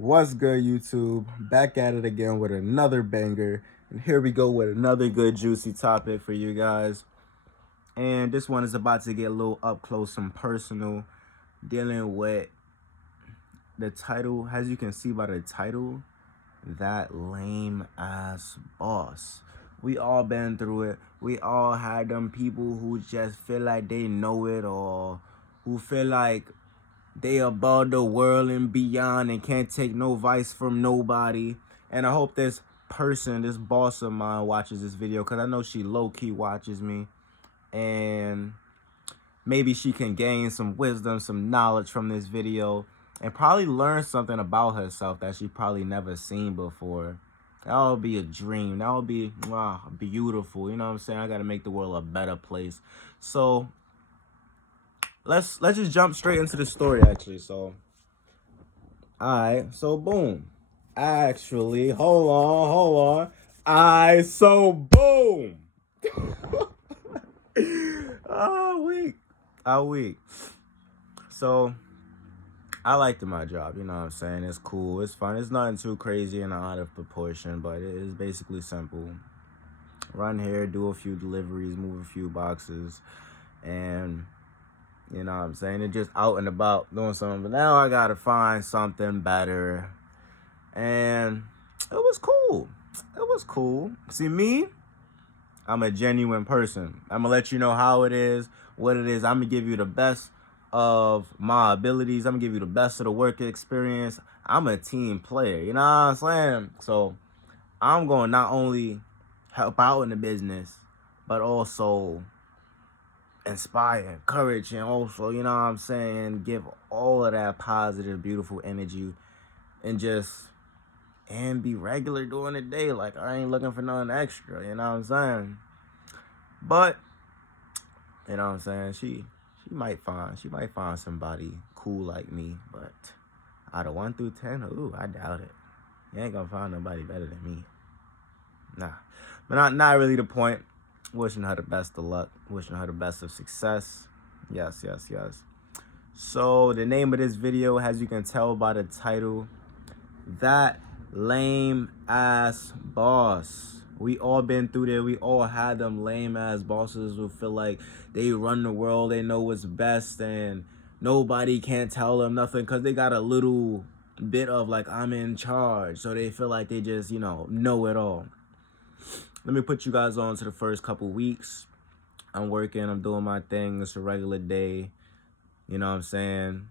What's good, YouTube? Back at it again with another banger. And here we go with another good, juicy topic for you guys. And this one is about to get a little up close and personal, dealing with the title. As you can see by the title, that lame ass boss. We all been through it. We all had them people who just feel like they know it all, who feel like they above the world and beyond and can't take no advice from nobody. And I hope this person, this boss of mine, watches this video, because I know she low-key watches me. And maybe she can gain some wisdom, some knowledge from this video, and probably learn something about herself that she probably never seen before. That would be a dream. That would be beautiful. You know what I'm saying? I got to make the world a better place. So let's just jump straight into the story, actually. So boom. Actually, hold on. Boom. Weak. So I liked my job, you know what I'm saying? It's cool, it's fun, it's nothing too crazy and out of proportion, but it is basically simple. Run here, do a few deliveries, move a few boxes, and you know what I'm saying? It's just out and about doing something. But now I gotta find something better. And it was cool. See, me, I'm a genuine person. I'm gonna let you know how it is, what it is. I'm gonna give you the best of my abilities. I'm gonna give you the best of the work experience. I'm a team player, you know what I'm saying? So I'm gonna not only help out in the business, but also inspire, encourage, and also, you know what I'm saying, give all of that positive, beautiful energy, and be regular during the day. Like, I ain't looking for nothing extra, you know what I'm saying? But you know what I'm saying, she might find somebody cool like me, but out of 1 through 10, ooh, I doubt it. You ain't gonna find nobody better than me. Nah. But not really the point. Wishing her the best of luck, wishing her the best of success. Yes. So the name of this video, as you can tell by the title, that lame ass boss. We all been through there. We all had them lame ass bosses who feel like they run the world, they know what's best, and nobody can't tell them nothing because they got a little bit of like, I'm in charge. So they feel like they just, know it all. Let me put you guys on to the first couple weeks. I'm working, I'm doing my thing. It's a regular day. You know what I'm saying?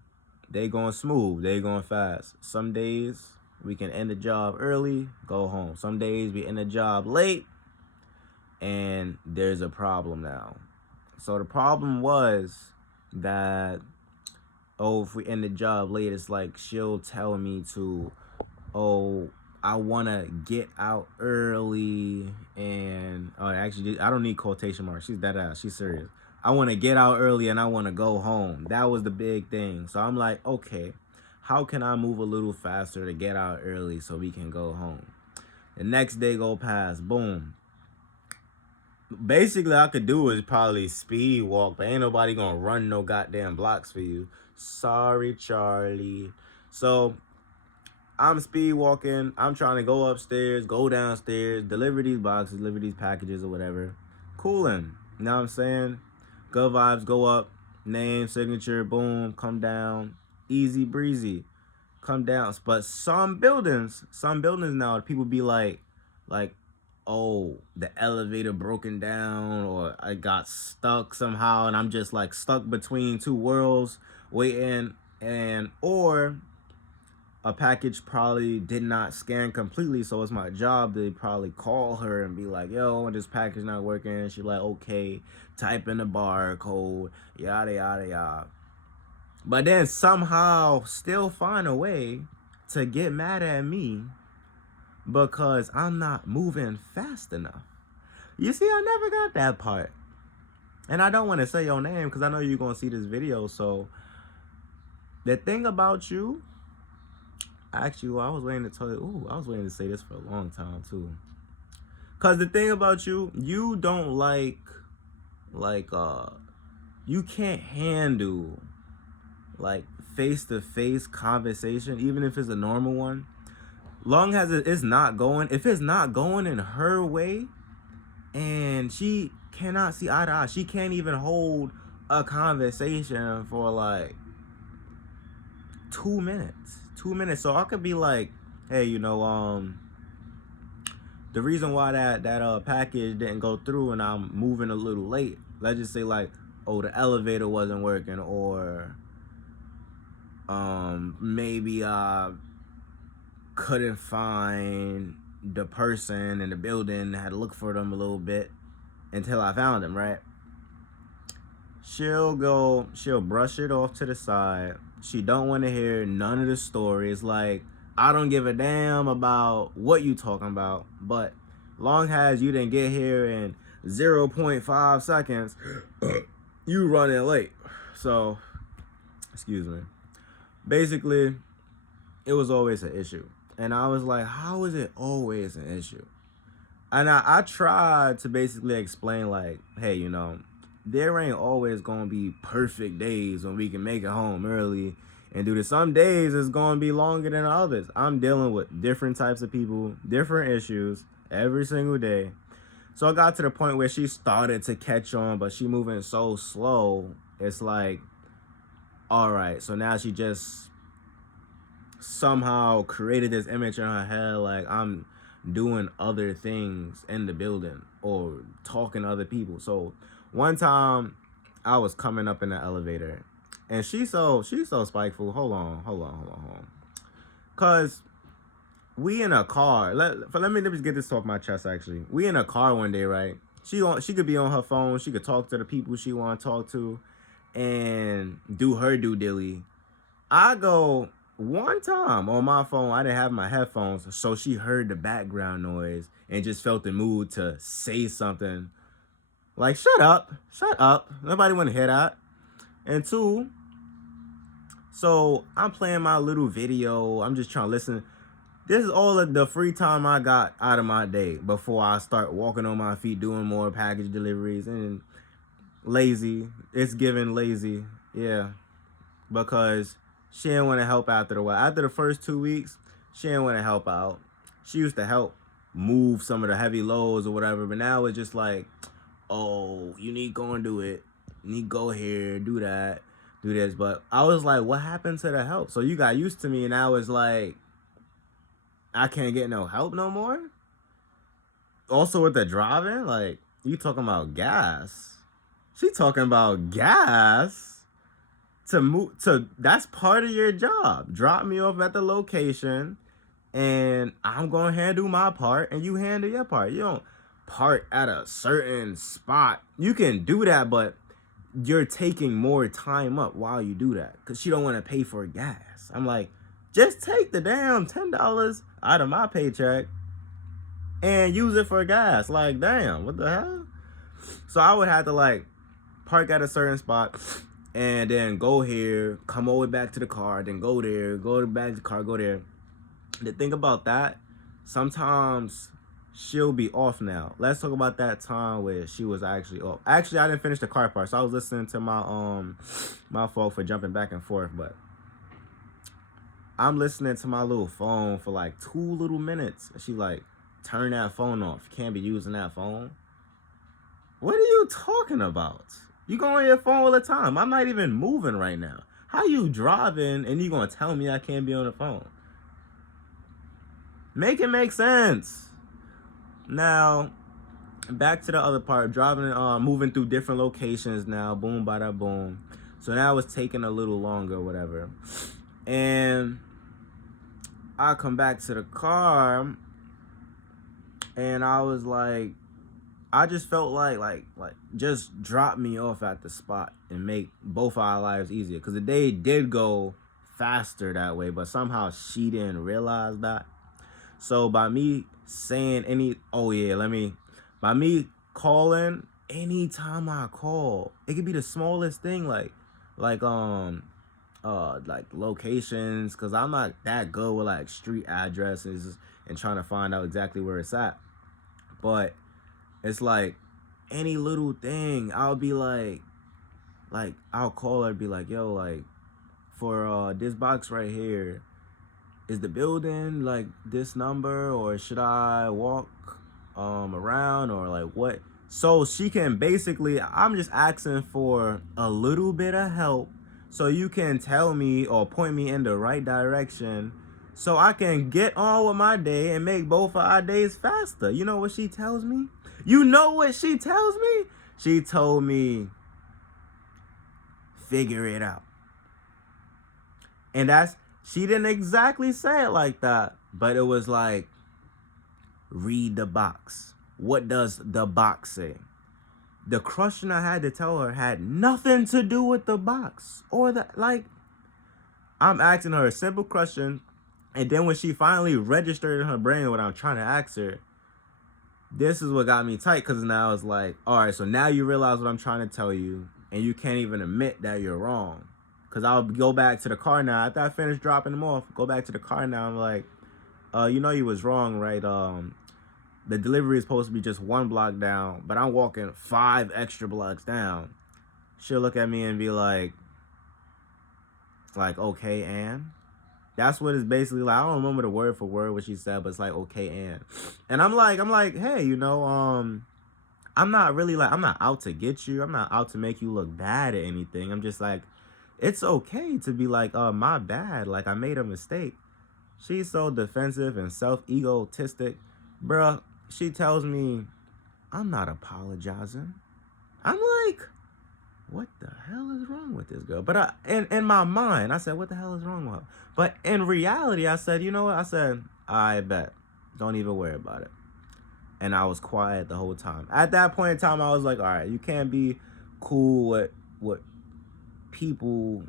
They going smooth, they going fast. Some days we can end the job early, go home. Some days we end the job late, and there's a problem now. So the problem was that, if we end the job late, it's like she'll tell me to, I want to get out early, and actually, I don't need quotation marks. She's dead ass. She's serious. I want to get out early and I want to go home. That was the big thing. So I'm like, okay, how can I move a little faster to get out early so we can go home? The next day go past, boom. Basically, I could do is probably speed walk, but ain't nobody gonna run no goddamn blocks for you. Sorry, Charlie. So I'm speed walking. I'm trying to go upstairs, go downstairs, deliver these boxes, deliver these packages or whatever. Coolin'. You know what I'm saying? Good vibes, go up. Name, signature, boom, come down. Easy breezy. Come down. But some buildings now, people be like, oh, the elevator broken down, or I got stuck somehow and I'm just like stuck between two worlds waiting, or a package probably did not scan completely, so it's my job to probably call her and be like, yo, this package not working. And she's like, okay, type in the barcode, yada yada yada. But then somehow still find a way to get mad at me because I'm not moving fast enough. You see, I never got that part. And I don't want to say your name because I know you're going to see this video. So the thing about you, actually, I was waiting to tell you. I was waiting to say this for a long time too. Cause the thing about you, you don't you can't handle like face-to-face conversation, even if it's a normal one, long as it's not going, if it's not going in her way, and she cannot see eye to eye, she can't even hold a conversation for like 2 minutes. So I could be like, hey, the reason why that package didn't go through and I'm moving a little late, let's just say like, oh, the elevator wasn't working, or maybe I couldn't find the person in the building, had to look for them a little bit until I found them, right? She'll brush it off to the side. She don't want to hear none of the stories. Like, I don't give a damn about what you talking about, but long as you didn't get here in 0.5 seconds, you running late. So, excuse me. Basically, it was always an issue. And I was like, how is it always an issue? And I tried to basically explain, like, hey, there ain't always going to be perfect days when we can make it home early and do this. Some days it's going to be longer than others. I'm dealing with different types of people, different issues every single day. So I got to the point where she started to catch on, but she moving so slow. It's like, all right, so now she just somehow created this image in her head like I'm doing other things in the building or talking to other people. So one time I was coming up in the elevator and she's so spiteful. Hold on. Cause we in a car. Let me just get this off my chest actually. We in a car one day, right? She could be on her phone, she could talk to the people she wanna talk to and do her due dilly. I go one time on my phone, I didn't have my headphones, so she heard the background noise and just felt the mood to say something like, shut up, nobody want to hear that. And two, so I'm playing my little video, I'm just trying to listen. This is all of the free time I got out of my day before I start walking on my feet, doing more package deliveries. And lazy, it's giving lazy, yeah, because she didn't want to help after a while. After the first 2 weeks, she didn't want to help out. She used to help move some of the heavy loads or whatever, but now it's just like, oh, you need to go and do it. You need to go here, do that, do this. But I was like, what happened to the help? So you got used to me, and now it's like, I can't get no help no more? Also with the driving, like, you talking about gas. She talking about gas. To move to, that's part of your job. Drop me off at the location and I'm gonna handle my part and you handle your part. You don't park at a certain spot. You can do that, but you're taking more time up while you do that because she don't want to pay for gas. I'm like, just take the damn $10 out of my paycheck and use it for gas. Like, damn, what the hell? So I would have to like park at a certain spot and then go here, come all the way back to the car, then go there, go back to the car, go there. The thing about that, sometimes she'll be off now. Let's talk about that time where she was actually off. Actually, I didn't finish the car part, so I was listening to my fault for jumping back and forth, but I'm listening to my little phone for like 2 little minutes. She like, turn that phone off. You can't be using that phone. What are you talking about? You go on your phone all the time. I'm not even moving right now. How you driving and you gonna tell me I can't be on the phone? Make it make sense. Now, back to the other part. Driving, moving through different locations now. Boom, bada, boom. So now it's taking a little longer or whatever. And I come back to the car and I was like, I just felt like just drop me off at the spot and make both our lives easier. Because the day did go faster that way, but somehow she didn't realize that. So by me saying by me calling, anytime I call, it could be the smallest thing, like locations, because I'm not that good with like street addresses and trying to find out exactly where it's at. But it's like any little thing, I'll be like I'll call her and be like, yo, like for this box right here, is the building like this number, or should I walk around, or like what? So she can basically, I'm just asking for a little bit of help so you can tell me or point me in the right direction so I can get on with my day and make both of our days faster. You know what she tells me? You know what she tells me? She told me, figure it out. And she didn't exactly say it like that, but it was like, read the box. What does the box say? The question I had to tell her had nothing to do with the box or I'm asking her a simple question, and then when she finally registered in her brain what I'm trying to ask her, this is what got me tight, because now it's like, all right, so now you realize what I'm trying to tell you, and you can't even admit that you're wrong. Because I'll go back to the car now. After I finish dropping them off, go back to the car now. I'm like, you know you was wrong, right? The delivery is supposed to be just 1 block down, but I'm walking 5 extra blocks down. She'll look at me and be like, okay, Ann. That's what it's basically like. I don't remember the word for word what she said, but it's like, okay, Ann. And I'm like, hey, you know, I'm not really like, I'm not out to get you. I'm not out to make you look bad or anything. I'm just like, it's okay to be like, my bad. Like, I made a mistake. She's so defensive and self-egotistic. Bruh, she tells me, I'm not apologizing. I'm like, what the hell is wrong with this girl? But in my mind, I said, what the hell is wrong with her? But in reality, I said, you know what? I said, I bet. Don't even worry about it. And I was quiet the whole time. At that point in time, I was like, all right, you can't be cool with people,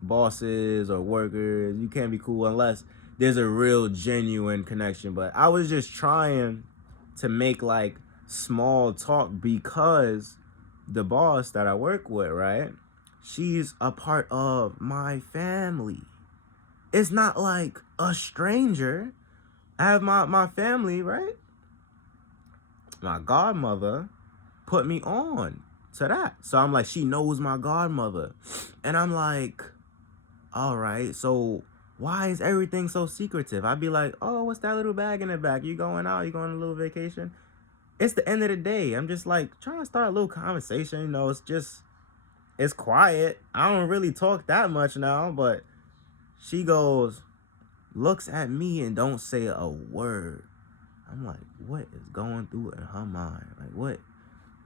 bosses or workers. You can't be cool unless there's a real genuine connection. But I was just trying to make like small talk, because the boss that I work with, right, she's a part of my family. It's not like a stranger. I have my family, right? My godmother put me on to that. So I'm like, she knows my godmother. And I'm like, all right, so why is everything so secretive? I'd be like, oh, what's that little bag in the back? You going out? You going on a little vacation? It's the end of the day. I'm just like trying to start a little conversation. You know, it's quiet. I don't really talk that much now, but she looks at me and don't say a word. I'm like, what is going through in her mind? Like,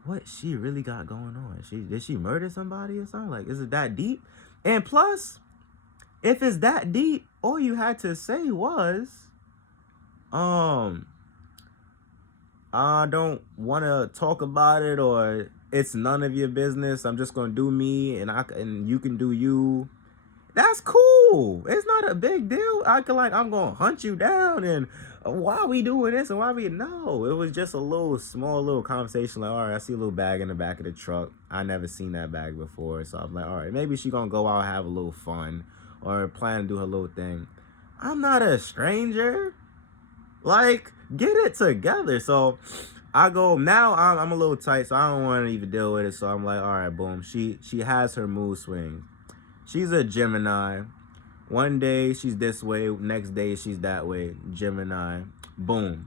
what she really got going on? Did she murder somebody or something? Like, is it that deep? And plus, if it's that deep, all you had to say was, I don't want to talk about it, or it's none of your business. I'm just gonna do me, and you can do you. That's cool. It's not a big deal. I'm gonna hunt you down, and why are we doing this, and why we no. It was just a small little conversation. Like, all right, I see a little bag in the back of the truck. I never seen that bag before, so I'm like, all right, maybe she gonna go out and have a little fun, or plan to do her little thing. I'm not a stranger. Like, get it together. So I go, now I'm a little tight, so I don't want to even deal with it. So I'm like, all right, boom. She has her mood swings. She's a Gemini. One day she's this way, next day she's that way. Gemini. Boom.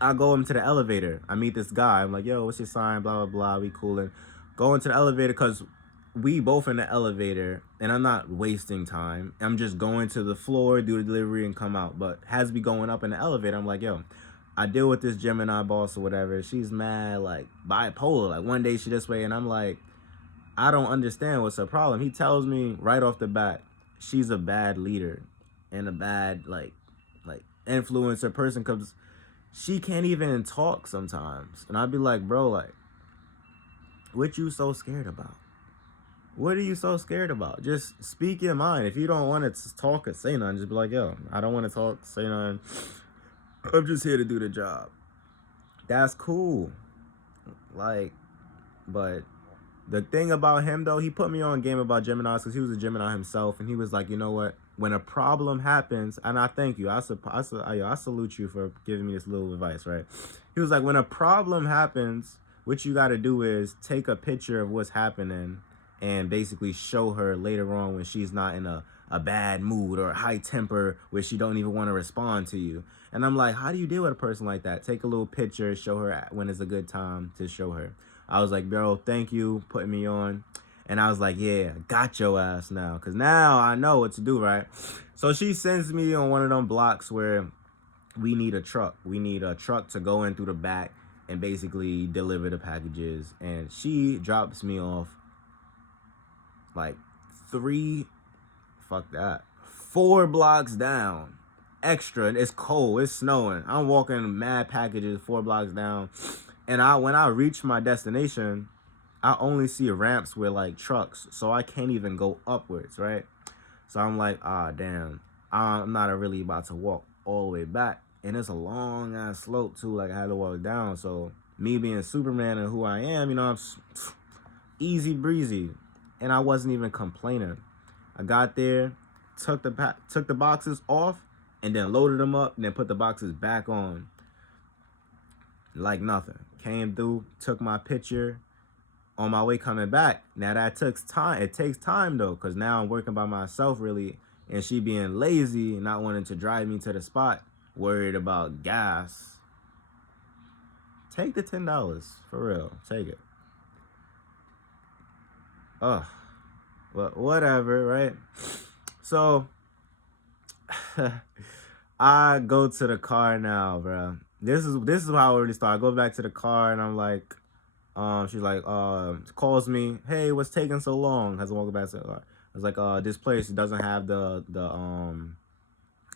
I go into the elevator. I meet this guy. I'm like, yo, what's your sign? Blah, blah, blah. We coolin'. Go into the elevator because we both in the elevator, and I'm not wasting time. I'm just going to the floor, do the delivery, and come out. But as we going up in the elevator, I'm like, yo, I deal with this Gemini boss or whatever. She's mad, like, bipolar. Like, one day she this way, and I'm like, I don't understand what's her problem. He tells me right off the bat, she's a bad leader and a bad, like influencer person, because she can't even talk sometimes. And I'd be like, bro, like, what you so scared about? What are you so scared about? Just speak your mind. If you don't want to talk or say nothing, just be like, yo, I don't want to talk, say nothing. I'm just here to do the job. That's cool. Like, but the thing about him, though, he put me on game about Geminis because he was a Gemini himself. And he was like, you know what? When a problem happens, and I thank you. I salute you for giving me this little advice, right? He was like, when a problem happens, what you got to do is take a picture of what's happening and basically show her later on when she's not in a a bad mood or a high temper where she don't even want to respond to you. And I'm like, how do you deal with a person like that? Take a little picture, show her when it's a good time to show her. I was like, bro, thank you putting me on. And I was like, yeah, got your ass now. Because now I know what to do, right? So she sends me on one of them blocks where we need a truck. We need a truck to go in through the back and basically deliver the packages. And she drops me off like 4 blocks down. Extra, and it's cold, it's snowing. I'm walking mad packages 4 blocks down. And when I reach my destination, I only see ramps with like trucks, so I can't even go upwards, right? So I'm like, damn, I'm not really about to walk all the way back. And it's a long ass slope too, like I had to walk down. So me being Superman and who I am, I'm easy breezy. And I wasn't even complaining. I got there, took the boxes off, and then loaded them up, and then put the boxes back on. Like nothing. Came through, took my picture. On my way coming back, now that takes time. It takes time though, because now I'm working by myself really, and she being lazy, not wanting to drive me to the spot, worried about gas. Take the $10, for real. Take it. Ugh. But whatever, right? So I go to the car now, bro. This is how I already start. I go back to the car and I'm like, she's like, calls me, hey, what's taking so long? As I walk back to the car. I was like, this place doesn't have the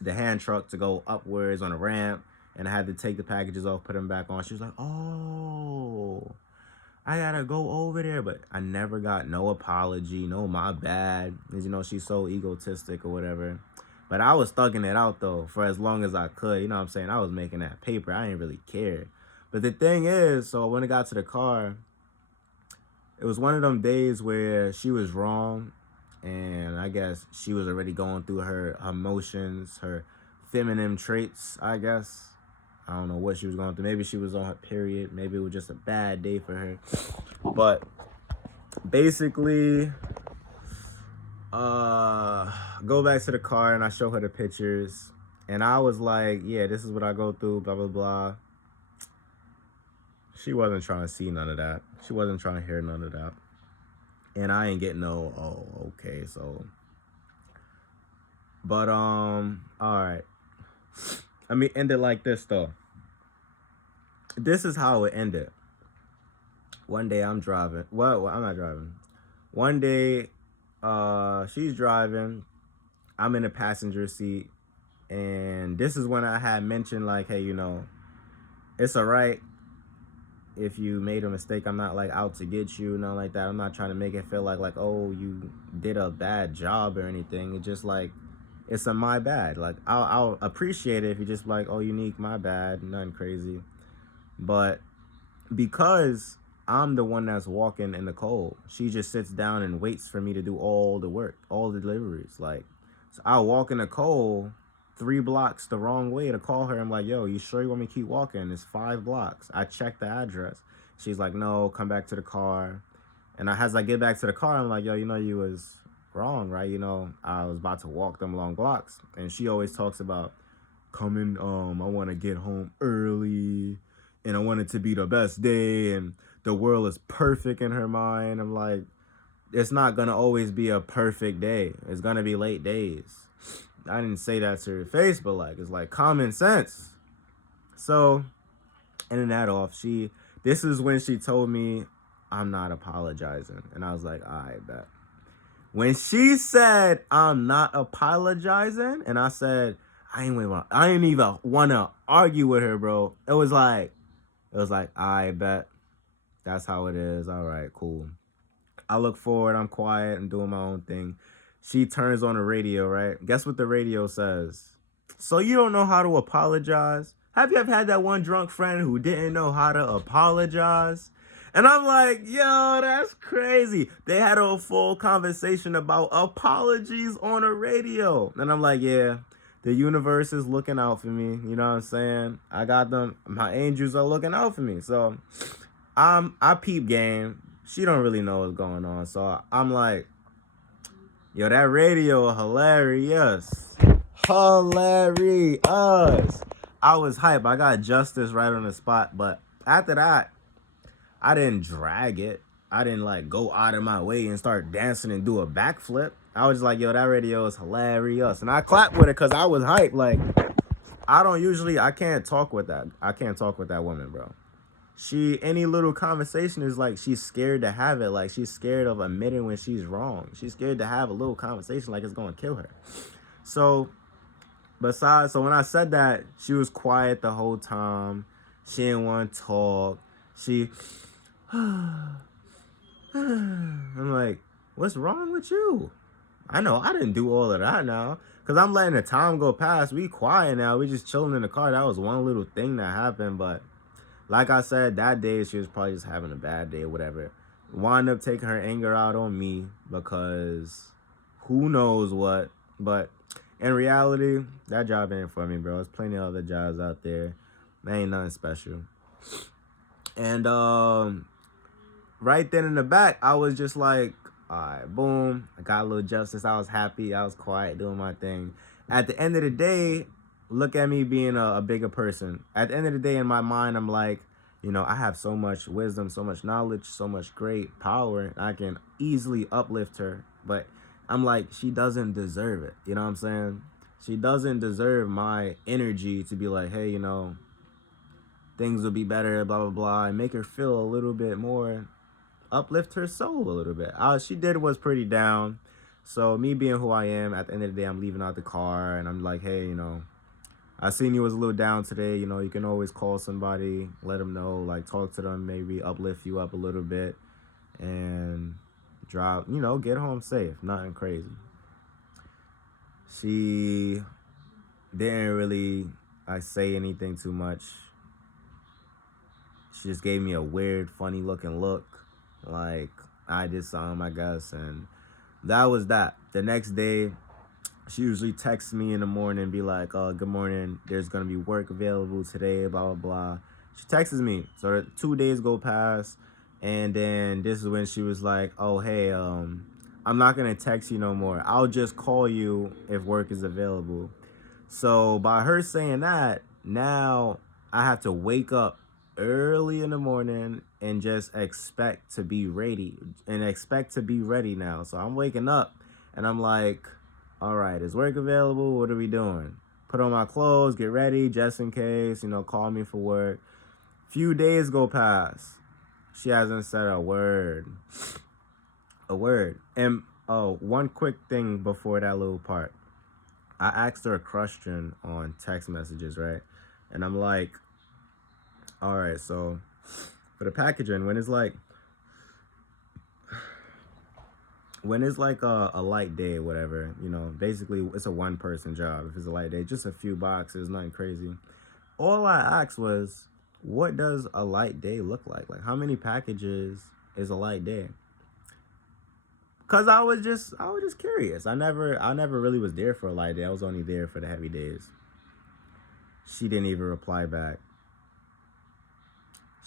hand truck to go upwards on a ramp, and I had to take the packages off, put them back on. She was like, oh, I gotta go over there, but I never got no apology, no my bad. She's so egotistic or whatever. But I was thugging it out though for as long as I could. You know what I'm saying? I was making that paper. I didn't really care. But the thing is, so when I got to the car, it was one of them days where she was wrong, and I guess she was already going through her emotions, her feminine traits, I guess. I don't know what she was going through. Maybe she was on her period. Maybe it was just a bad day for her. But basically, go back to the car and I show her the pictures. And I was like, yeah, this is what I go through, blah, blah, blah. She wasn't trying to see none of that. She wasn't trying to hear none of that. And I ain't getting no, oh, okay, so. But, all right. Let me end it like this, though. This is how it ended. One day I'm driving. Well, I'm not driving. One day, she's driving. I'm in the passenger seat. And this is when I had mentioned, like, hey, it's all right if you made a mistake. I'm not, like, out to get you, nothing like that. I'm not trying to make it feel like, oh, you did a bad job or anything. It's just, like, it's a my bad. Like, I'll appreciate it if you just like, oh, Unique, my bad, nothing crazy. But because I'm the one that's walking in the cold, she just sits down and waits for me to do all the work, all the deliveries. Like, so I walk in the cold 3 blocks the wrong way to call her. I'm like, yo, you sure you want me to keep walking? It's 5 blocks. I checked the address. She's like, no, come back to the car. And as I get back to the car, I'm like, yo, you was wrong, right? I was about to walk them long blocks. And she always talks about coming, I want to get home early, and I want it to be the best day, and the world is perfect in her mind. I'm like, it's not going to always be a perfect day. It's going to be late days. I didn't say that to her face, but like, it's like common sense. So, ending that off, this is when she told me I'm not apologizing. And I was like, all right, bet. When she said I'm not apologizing, and I said, I ain't even want to argue with her, bro. It was like, I bet. That's how it is. All right, cool. I look forward. I'm quiet. I'm doing my own thing. She turns on the radio, right? Guess what the radio says? So you don't know how to apologize? Have you ever had that one drunk friend who didn't know how to apologize? And I'm like, yo, that's crazy. They had a full conversation about apologies on the radio. And I'm like, yeah. The universe is looking out for me. You know what I'm saying? I got them. My angels are looking out for me. So I peep game. She don't really know what's going on. So I'm like, Yo, that radio hilarious. Hilarious. I was hype. I got justice right on the spot. But after that, I didn't drag it. I didn't like go out of my way and start dancing and do a backflip. I was just like, yo, that radio is hilarious. And I clapped with it because I was hype. Like, I can't talk with that. I can't talk with that woman, bro. Any little conversation is like she's scared to have it. Like, she's scared of admitting when she's wrong. She's scared to have a little conversation like it's going to kill her. So, so when I said that, she was quiet the whole time. She didn't want to talk. I'm like, what's wrong with you? I know I didn't do all of that now. Because I'm letting the time go past. We quiet now. We just chilling in the car. That was one little thing that happened. But like I said, that day she was probably just having a bad day or whatever. Wound up taking her anger out on me because who knows what. But in reality, that job ain't for me, bro. There's plenty of other jobs out there. That ain't nothing special. And right then in the back, I was just like, all right, boom. I got a little justice. I was happy. I was quiet, doing my thing. At the end of the day, look at me being a bigger person. At the end of the day, in my mind, I'm like, I have so much wisdom, so much knowledge, so much great power. I can easily uplift her. But I'm like, she doesn't deserve it. You know what I'm saying? She doesn't deserve my energy to be like, hey, things will be better, blah, blah, blah, and make her feel a little bit more, uplift her soul a little bit. She did was pretty down. So me being who I am, at the end of the day, I'm leaving out the car and I'm like, hey, I seen you was a little down today. You can always call somebody, let them know, like talk to them, maybe uplift you up a little bit and drive, get home safe. Nothing crazy. She didn't really say anything too much. She just gave me a weird, funny looking look. Like, I did something, I guess. And that was that. The next day, she usually texts me in the morning and be like, good morning. There's going to be work available today, blah, blah, blah. She texts me. So 2 days go past. And then this is when she was like, oh, hey, I'm not going to text you no more. I'll just call you if work is available. So by her saying that, now I have to wake up early in the morning and just expect to be ready now. So I'm waking up and I'm like, all right, is work available? What are we doing? Put on my clothes, get ready just in case, call me for work. Few days go past. She hasn't said a word. And one quick thing before that little part. I asked her a question on text messages, right? And I'm like, all right, so for the packaging, when it's like a light day or whatever, basically it's a one-person job. If it's a light day, just a few boxes, nothing crazy. All I asked was, what does a light day look like? Like, how many packages is a light day? Cause I was just curious. I never really was there for a light day. I was only there for the heavy days. She didn't even reply back.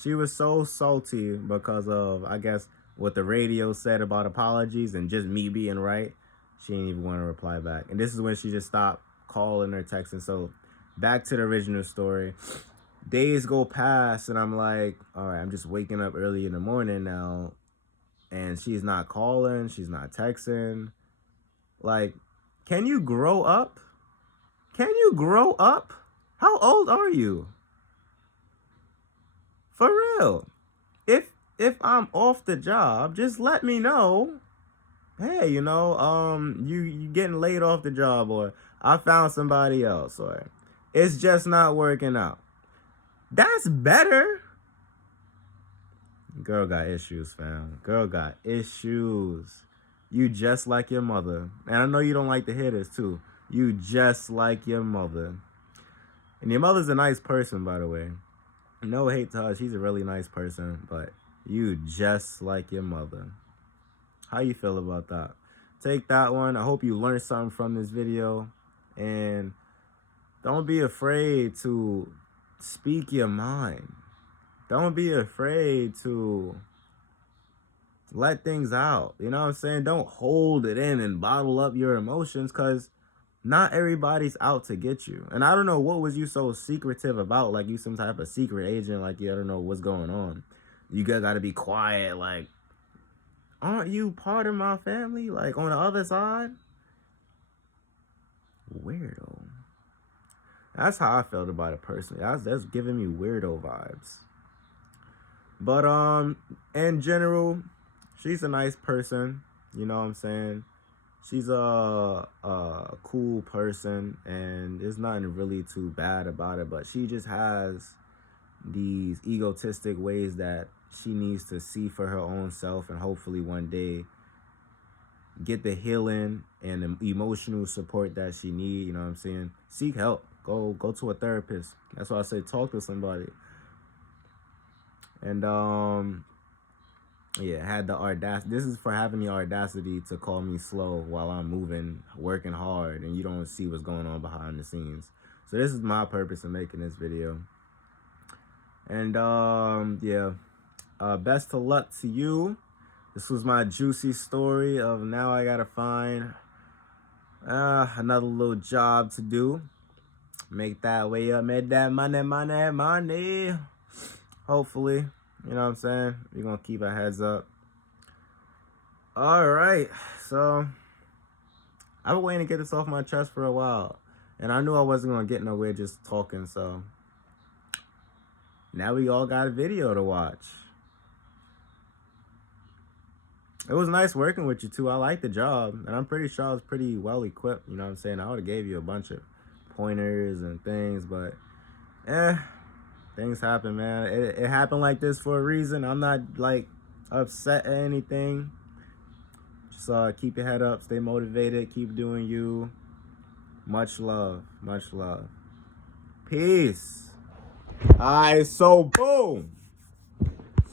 She was so salty because of, I guess, what the radio said about apologies and just me being right. She didn't even want to reply back. And this is when she just stopped calling or texting. So back to the original story. Days go past and I'm like, all right, I'm just waking up early in the morning now. And she's not calling. She's not texting. Like, can you grow up? Can you grow up? How old are you? For real. If I'm off the job, just let me know. Hey, you getting laid off the job, or I found somebody else, or it's just not working out. That's better. Girl got issues, fam. Girl got issues. You just like your mother. And I know you don't like to hear this, too. You just like your mother. And your mother's a nice person, by the way. No hate to her. She's a really nice person. But you just like your mother. How you feel about that? Take that one. I hope you learned something from this video. And don't be afraid to speak your mind. Don't be afraid to, let things out. You know what I'm saying? Don't hold it in and bottle up your emotions, because not everybody's out to get you. And I don't know, what was you so secretive about? Like you some type of secret agent, like you don't know what's going on. You gotta be quiet, like, aren't you part of my family? Like on the other side? Weirdo. That's how I felt about it personally. That's giving me weirdo vibes. But in general, she's a nice person. You know what I'm saying? She's a cool person, and there's nothing really too bad about it. But she just has these egotistic ways that she needs to see for her own self, and hopefully one day get the healing and the emotional support that she need. You know what I'm saying? Seek help. Go to a therapist. That's why I say talk to somebody. And yeah, had the audacity. This is for having the audacity to call me slow while I'm moving, working hard, and you don't see what's going on behind the scenes. So this is my purpose in making this video. And yeah, best of luck to you. This was my juicy story of now I gotta find another little job to do. Make that way up, make that money. Hopefully, you know what I'm saying? We're gonna keep our heads up. All right, so I've been waiting to get this off my chest for a while, and I knew I wasn't gonna get nowhere just talking, so now we all got a video to watch. It was nice working with you too. I like the job, and I'm pretty sure I was pretty well equipped. You know what I'm saying? I would have gave you a bunch of pointers and things, but things happen, man. It happened like this for a reason. I'm not like upset at anything. Just keep your head up, stay motivated, keep doing you. Much love, much love. Peace. All right, so boom.